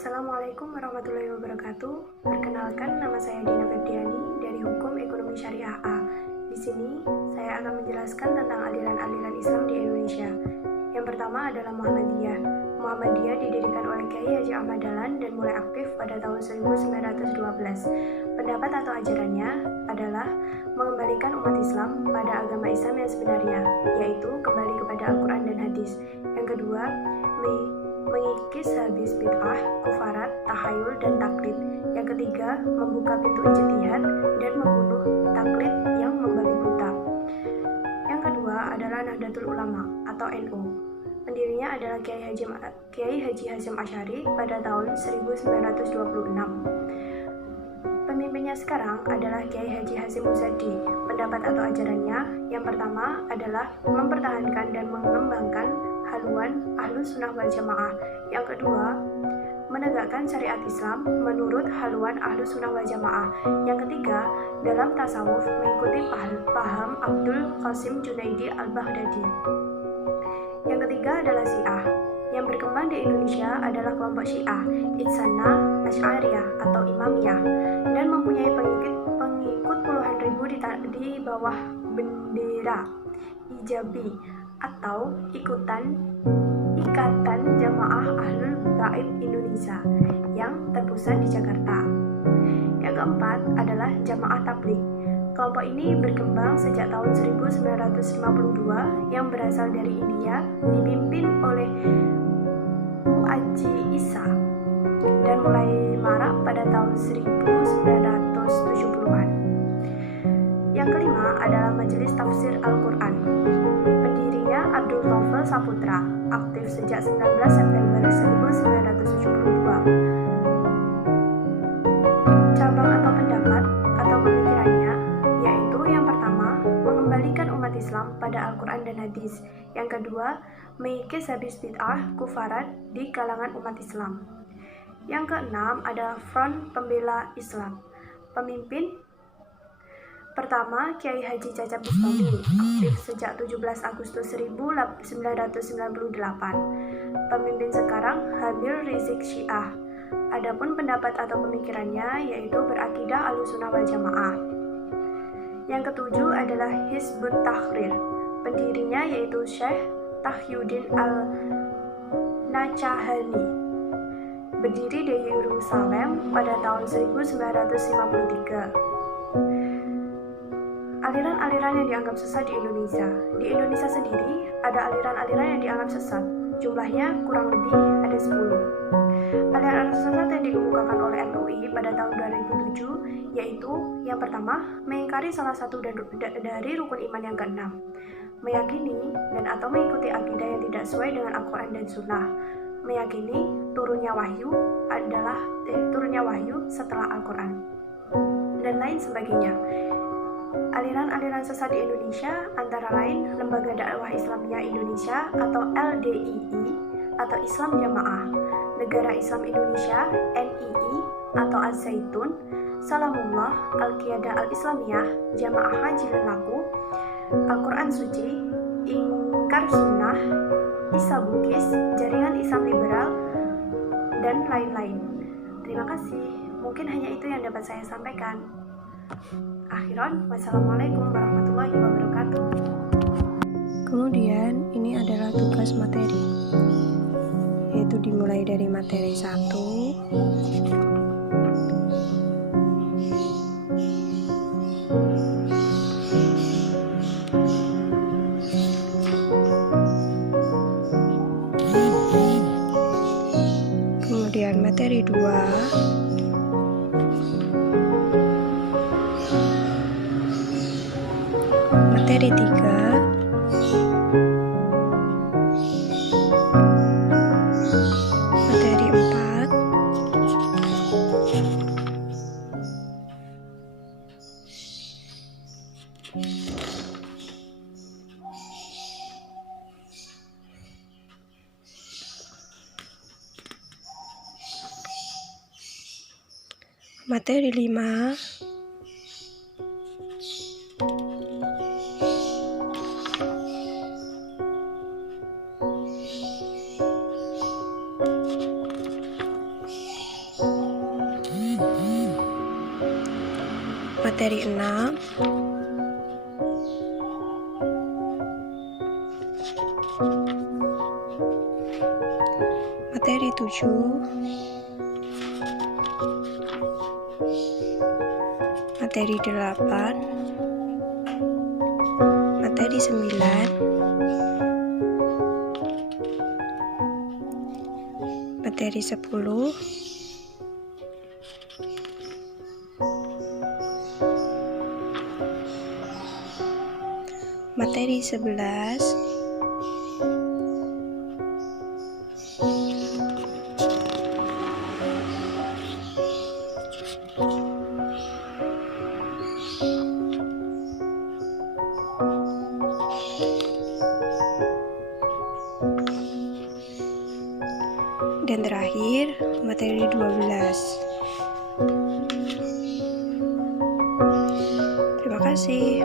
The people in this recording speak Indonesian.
Assalamualaikum warahmatullahi wabarakatuh. Perkenalkan, nama saya Dina Ferdiani dari Hukum Ekonomi Syariah A. Di sini, saya akan menjelaskan tentang aliran-aliran Islam di Indonesia. Yang pertama adalah Muhammadiyah. Muhammadiyah didirikan oleh Kiai Haji Ahmad Dahlan dan mulai aktif pada tahun 1912. Pendapat atau ajarannya adalah mengembalikan umat Islam pada agama Islam yang sebenarnya, yaitu kembali kepada Al-Quran dan Hadis. Yang kedua, mengikis habis bid'ah, kufarat, tahayul, dan taklid. Yang ketiga, membuka pintu ijtihad dan membunuh taklid yang membabi buta. Yang kedua adalah Nahdlatul Ulama atau NU. Pendirinya adalah Kiai Haji Hasyim Asy'ari pada tahun 1926. Pemimpinnya sekarang adalah Kiai Haji Hasyim Muzadi. Pendapat atau ajarannya yang pertama adalah mempertahankan dan mengembangkan haluan Ahlus Sunnah wal Jamaah. Yang kedua, menegakkan syariat Islam menurut haluan Ahlus Sunnah wal Jamaah. Yang ketiga, dalam tasawuf mengikuti paham Abdul Qasim Junaidi al-Baghdadi. Yang ketiga adalah Syiah. Yang berkembang di Indonesia adalah kelompok Syiah, Itsanah, Asy'ariyah atau Imamiyah, dan mempunyai pengikut puluhan ribu di bawah bendera Hijabi atau Ikatan Jamaah Ahlul Bait Indonesia yang terpusat di Jakarta. Yang keempat adalah Jamaah Tabligh. Kelompok ini berkembang sejak tahun 1952 yang berasal dari India, dipimpin oleh Mu'adji Isa dan mulai marak pada tahun 1970-an. Yang kelima adalah Majelis Tafsir Al-Quran. Pendirinya Abdul Tofel Saputra, aktif sejak 19 September 1972. Cabang atau pendapat atau pemikirannya yaitu yang pertama, mengembalikan umat Islam pada Al-Quran dan Hadis. Yang kedua, mengikis habis bid'ah, kufarat di kalangan umat Islam. Yang keenam adalah Front Pembela Islam. Pemimpin pertama, Kiai Haji Cacep Bustami, aktif sejak 17 Agustus 1998. Pemimpin sekarang Habib Rizik Syiah. Adapun pendapat atau pemikirannya yaitu berakidah Ahlussunnah wal Jamaah. Yang ketujuh adalah Hizbut Tahrir. Pendirinya yaitu Syekh Taqiyuddin Al-Nacahani. Berdiri di Yerusalem pada tahun 1953. Aliran-aliran yang dianggap sesat di Indonesia. Di Indonesia sendiri ada aliran-aliran yang dianggap sesat. Jumlahnya kurang lebih ada 10. Aliran sesat yang dikemukakan oleh MUI pada tahun 2007 yaitu yang pertama, mengingkari salah satu dari rukun iman yang keenam, meyakini dan atau mengikuti akidah yang tidak sesuai dengan Al-Quran dan Sunnah, meyakini turunnya wahyu setelah Al-Quran, dan lain sebagainya. Aliran-aliran sesat di Indonesia antara lain Lembaga Dakwah Islamiyah Indonesia atau LDII atau Islam Jamaah, Negara Islam Indonesia NII atau Az-Zaitun, Salamullah, Al-Qiyadah Al-Islamiyah, Jamaah Haji Lelaku, Al-Quran Suci, Ingkar Sunnah, Isa Bugis, Jaringan Islam Liberal, dan lain-lain. Terima kasih. Mungkin hanya itu yang dapat saya sampaikan. Akhiran, wassalamualaikum warahmatullahi wabarakatuh. Kemudian ini adalah tugas materi, yaitu dimulai dari materi 1, kemudian materi 2, materi 3, materi 4, materi 5, Materi 6, materi 7, materi 8, materi 9, materi 10, materi 11, dan terakhir materi 12. Terima kasih.